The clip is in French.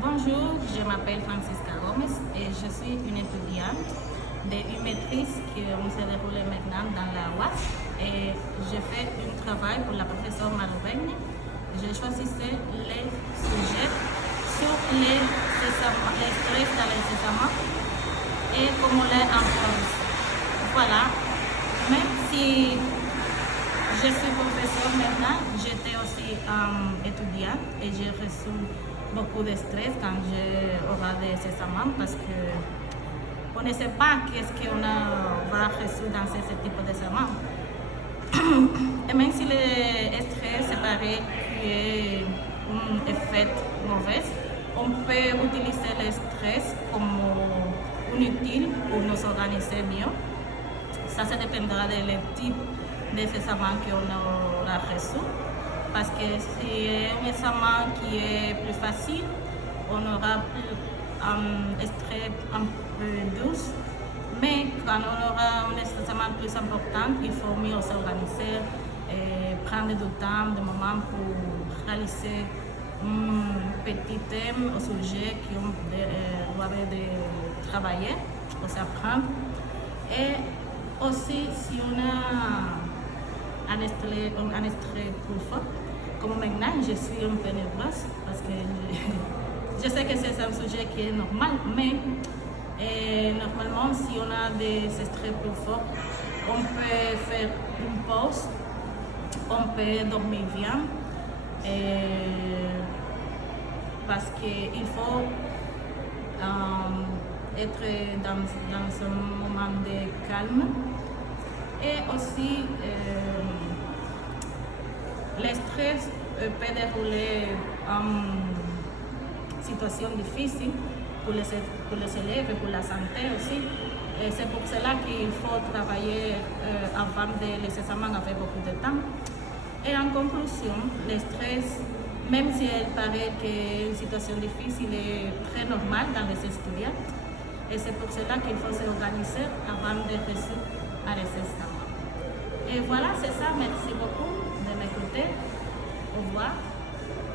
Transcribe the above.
Bonjour, je m'appelle Francisca Gomez et je suis une étudiante de une maîtrise qui se déroule maintenant dans la UAS et je fais un travail pour la professeure Maroubegne. Je choisissais les sujets sur les stress dans les examens et comment les improviser. Voilà, même si je suis professeur maintenant, j'étais aussi étudiante et j'ai reçu beaucoup de stress quand j'aurai des examens parce qu'on ne sait pas qu'est-ce qu'on va résoudre dans ce type d'examen. Et même si le stress paraît qu'il est un effet mauvais, on peut utiliser le stress comme utile pour nous organiser mieux. Ça dépendra du type d'examen qu'on aura reçu. Parce que si c'est un examen qui est plus facile, on aura plus un stress un peu douce. Mais quand on aura un examen plus important, il faut mieux s'organiser et prendre du temps, du moment pour réaliser un petit thème au sujet qu'on doit travailler, ou s'apprendre. Et aussi, si on a un stress plus fort, comme maintenant, je suis un peu nerveuse parce que je sais que c'est un sujet qui est normal, mais normalement, si on a des stress plus forts, on peut faire une pause, on peut dormir bien, parce qu'il faut être dans un moment de calme. Et aussi, le stress peut dérouler en situation difficile pour les élèves et pour la santé aussi. Et c'est pour cela qu'il faut travailler avant les examens avec beaucoup de temps. Et en conclusion, le stress, même si elle paraît qu'une situation difficile est très normale dans les étudiants, et c'est pour cela qu'il faut s'organiser avant de réussir à les examens. Et voilà, c'est ça. Merci beaucoup de m'écouter. Au revoir.